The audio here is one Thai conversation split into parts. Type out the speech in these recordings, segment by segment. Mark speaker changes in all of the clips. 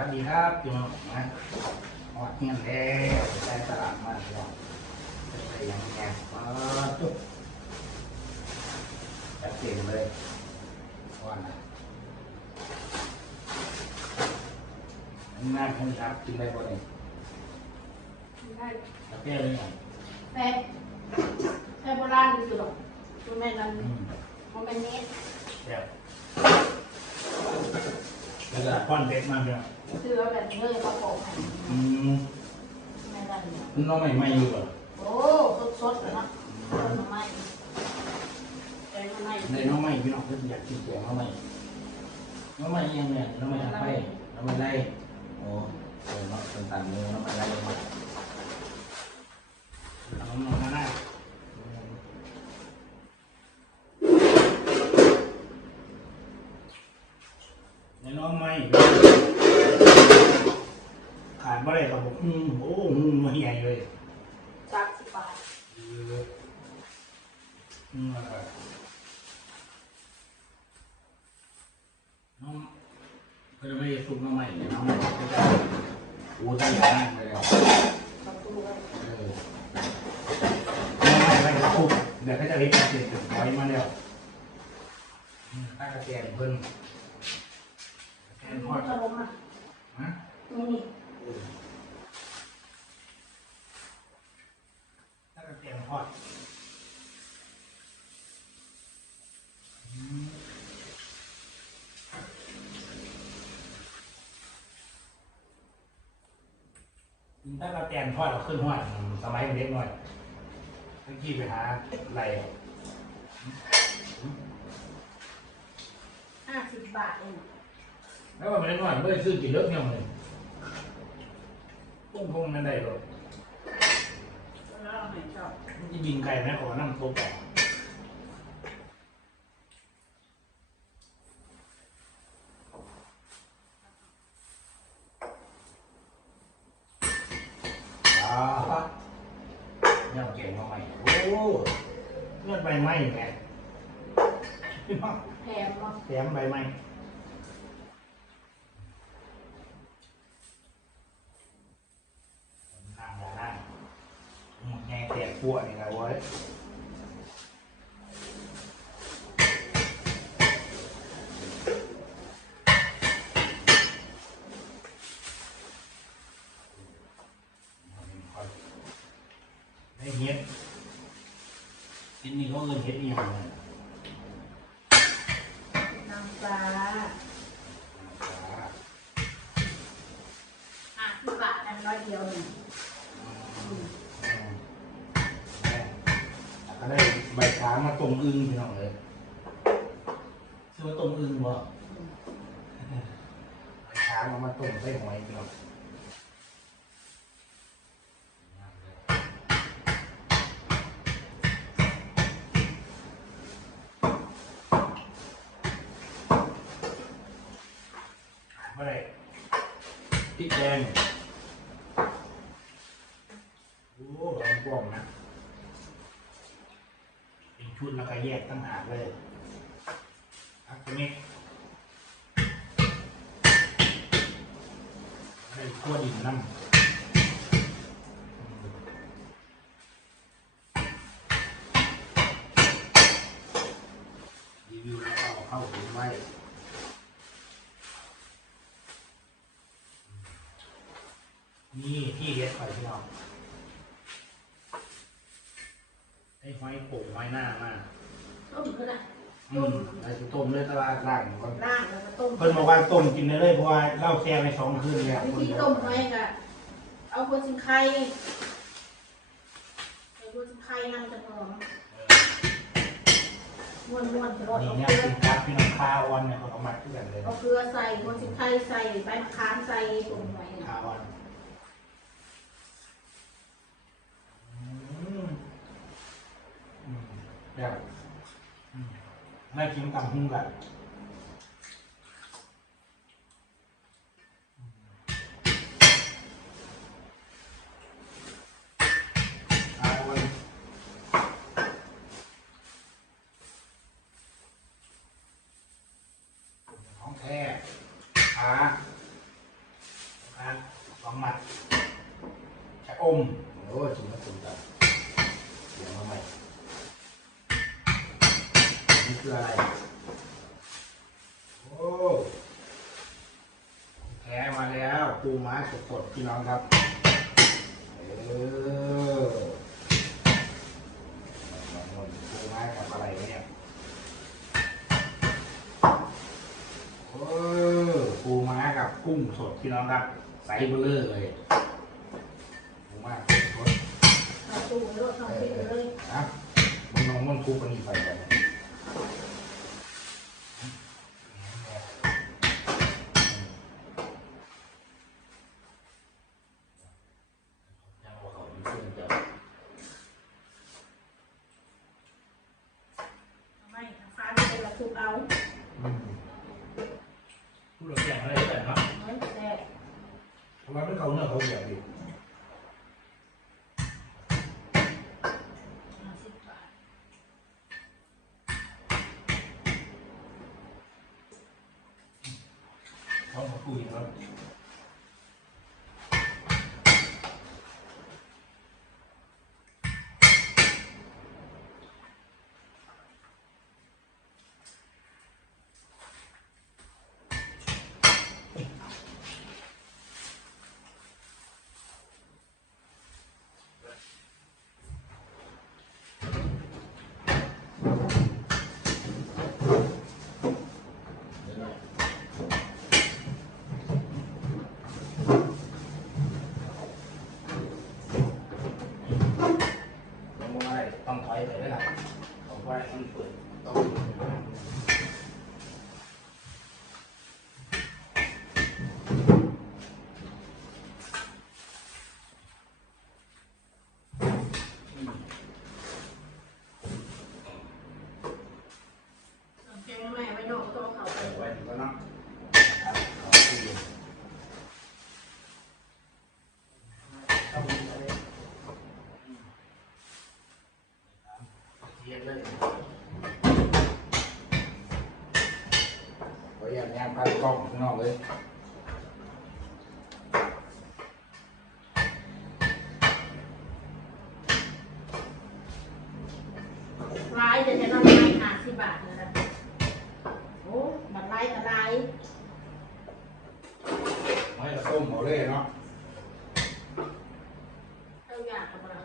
Speaker 1: วัสดีครับพี่น้องนะหอดเงี้ยแล้วได้ตลาดมาแล้วไปยังไงมาตุ๊บจัดเต็มเลยว่านะอันนี้น่าคงครับกินได้บ่เนี่ย
Speaker 2: ได้
Speaker 1: กาแฟเลยไง
Speaker 2: แฟแฟโบราณที่สุดหรอกคุณแม่นั้น
Speaker 1: ม
Speaker 2: โมเมนต์นี้
Speaker 1: แซ่บ แล้วก็ป้อนเด็กมาเนี่ย
Speaker 2: ซื้อเอาแบบนี้เลยเขาบอกให้
Speaker 1: อืม
Speaker 2: แม่นั้นเนี่ย
Speaker 1: น้องใหม่ไม่อยู่เหรอ
Speaker 2: โอ้สดๆเลยเนาะต้นไม้แกงไม้
Speaker 1: ในน้องใหม่พี่น้องเพิ่นอยากกินแกงน้องใหม่น้องใหม่ยังเนี่ยน้องใหม่ทำไปน้องใหม่ไล่โอ้เออเนาะเป็นตันมือน้องใหม่ไล่ลงมาเอาน้องมาหน้าในน้องใหม่ ขาดบ่ได้ครับผมอืมโอ้อืมมันใหญ่เลย
Speaker 2: สามสิบบาท
Speaker 1: เอออืมอะไรน้องก็จะไม่ได้ซุปน้องใหม่น้องใหม่ก็จะโอ้ตั้งอย่างนั้นเลยอะ
Speaker 2: ขอบคุณครับ
Speaker 1: เออน้องใหม่ก็จะซุปเดี๋ยวก็จะรีบเสร็จไว้มาแล้วตั้งกระเทียมเพิ่น แกนทอด
Speaker 2: ขนมอะ
Speaker 1: ฮะ
Speaker 2: นี่นี่
Speaker 1: เออตั้งกระเทียมทอดอืมถ้าเราแตนทอดเราขึ้นห้อยสมัยเด็กหน่อยทั้งที่ไปหาอะไหล
Speaker 2: ห้าสิบบาทเอง
Speaker 1: แล้วว่ามันเล็กหน่อยไม่ได้ซื้อกินเลิกเนี่ยมันพุ่งพุ่งนั่นได้หรอก
Speaker 2: แล้วเราไม่ชอบ
Speaker 1: มันจะยิงไก่ไหมขอน้ำซุปอะอ่าเนี่ยเก่งมาใหม่โอ้เลือดใบไม้ไงพี่น้อง
Speaker 2: แถมเนาะ
Speaker 1: แถมใบไม้ทางด้านหม ดแงแตกปวดนี่แหละเว้ยได้เฮ็ดที่นี่เขาเอินเฮ็ดอีหยังเนี่ย
Speaker 2: น้ำปลาห้าสิบบาทอันร้อยเดียวหนึ่ง
Speaker 1: ใบช้างมาตรงอึ้งพี่น้องเลยซื้อมาตรงอึ้งบ่ใบช้างเอามาตรงใส่หอยพี่น้องเมื่อไรพริกแดงโอ้ลองกล้องนะ เป็นชุด แล้วก็แยกตั้งหากเลยอักนี้ได้ขั้วดินน้ำรีวิวแล้วก็เอาเข้าถุงไว้นี่ที่เด็ดไปพี่น้องได้หอยโป่งหอยหน้ามาก
Speaker 2: ต้มก็ได้
Speaker 1: อืมไอ้ต้มเลยตลาดล่างก่อน
Speaker 2: ล่างแล้วก็ต้ม
Speaker 1: เพิ่นบอกว่าต้มกินได้เลยเพราะว่าเหล้าแช่ไปสองคืนแล้ว
Speaker 2: วิธีต้มไว้ก็เอาหัวชิงไข่ใส่หัวชิงไข่นั่นจะหอมม้วนม้วนๆจะรส
Speaker 1: นี่
Speaker 2: เอา
Speaker 1: เนี่ย
Speaker 2: เกลือ
Speaker 1: เป็นการพี่น้องข้าววันเนี่ยเขาเอามาเพื่อนเลย
Speaker 2: เอาเกลือใส่หัวชิงไข่ใส่ใบมะขามใส่ตุ่มไว้
Speaker 1: ข้าววันอืมอืมแบบอื มน่ากินตำหุ้งกันข้าววัน
Speaker 3: คืออะไร
Speaker 1: โอ้แพ้มาแล้วปูม้าสดๆพี่น้องครับ
Speaker 3: เออ
Speaker 1: ปูม้ากับอะไรวะเนี่ยโอ้ปูม้ากับกุ้งสดพี่น้องครับไซส์เบลเลอร์เลยปูม้าสด
Speaker 2: เอาตู้รถต้องปิดเลย
Speaker 1: ๆนะมันน้องมันคุกกันนี่ไปไปเนี่ย
Speaker 3: ยังว่าเขาอยู่เพื่อนจะ
Speaker 2: ไม่ฟ้าไม่ได้ละทุบเอา
Speaker 1: อืมพูดเราแข่งอะไรแบบเนาะ
Speaker 2: เหมือนแต่
Speaker 1: เพราะ ยังไม่ได้ต้องถอยไปเลยครับเพราะว่ามันเปิดต้องเปิดนะอืม
Speaker 2: แกงแม่ไว้นอกตัวเขาไป
Speaker 1: เอาไว้ดีกว่าเนาะครับเอาตู้เย็นเอาไปเลยอืมเทียนเลยขออนุญาตย่างพาดกล้องข้างนอกเลย
Speaker 2: ร้ายจะจะต้องไม้ห้าสิบบาทนะนะโอ้บัตรไล่ก็ไล่
Speaker 1: ไม่กระต้มเอาเลยเนาะ
Speaker 2: เท่าอยากกับเรา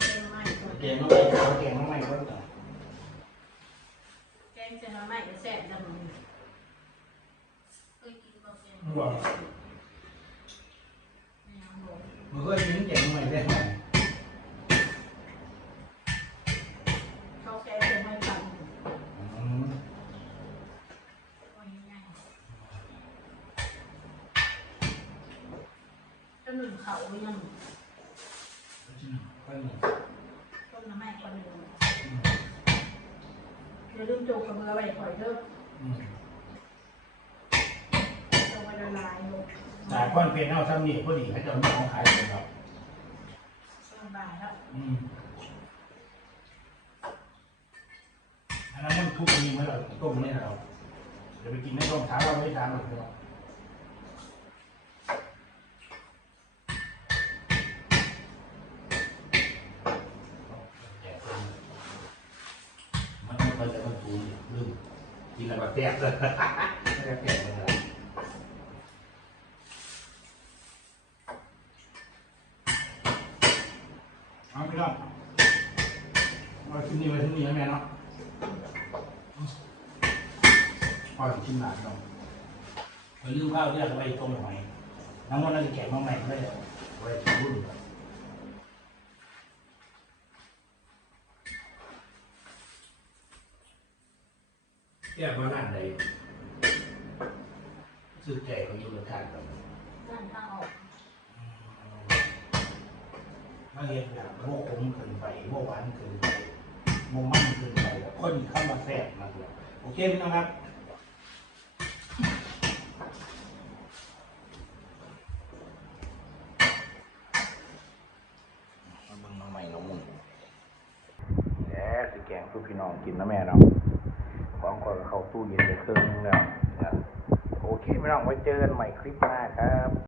Speaker 2: แกงไม้ก่อน
Speaker 1: เกงน้องไม่เกงน้องไม่
Speaker 2: เขายังก็นี่ต้นน้ำแม่คนหนึ่งอย่าลืมโจกกับมือไว้ถอยเด้อ
Speaker 1: อืม
Speaker 2: โจกไปละลายลง
Speaker 1: จ่ายก้อนเป็นเอาซ้ำนี่พอดีให้เจ้าหน้าของขายเลยครับ
Speaker 2: สบายแล้ว
Speaker 1: อืมอันนั้นมันทุกมีเมื่อเราต้มไม่เราเดี๋ยวไปกินไม่ต้มถามเราไม่ทานหรอกครับ กินแล้วก็แตกเลยไม่ได้แตกเลยเอาพี่น้องเอาชิ้นนี้ไว้ชิ้นนี้นะ แม่เนาะพอถึงชิ้นหนาเนาะไปลืมข้าวเรียกเอาไปต้มหอยน้ำมันน่าจะแกะมาใหม่เลยไว้ถึงรุ่นแก้มาหน้าใดซื้อแก่เขาอยู่กับทานกัน
Speaker 2: ด้านข้างออก
Speaker 1: มาเรียนแบบโมกขมเกินไปโมหวานเกินไปโมมันเกินไปแล้วคนเข้ามาแทรกมาเลยโอเคพี่น้องครับมาเบิ่งน้องใหม่น้องมึงแหมสิแกงสู้พี่น้องกินนะแม่เนาะ ของก็เข้าตู้เย็นไปเครื่องนึงแล้วโอเคไหมพี่น้องไว้เจอกันใหม่คลิปหน้าครับ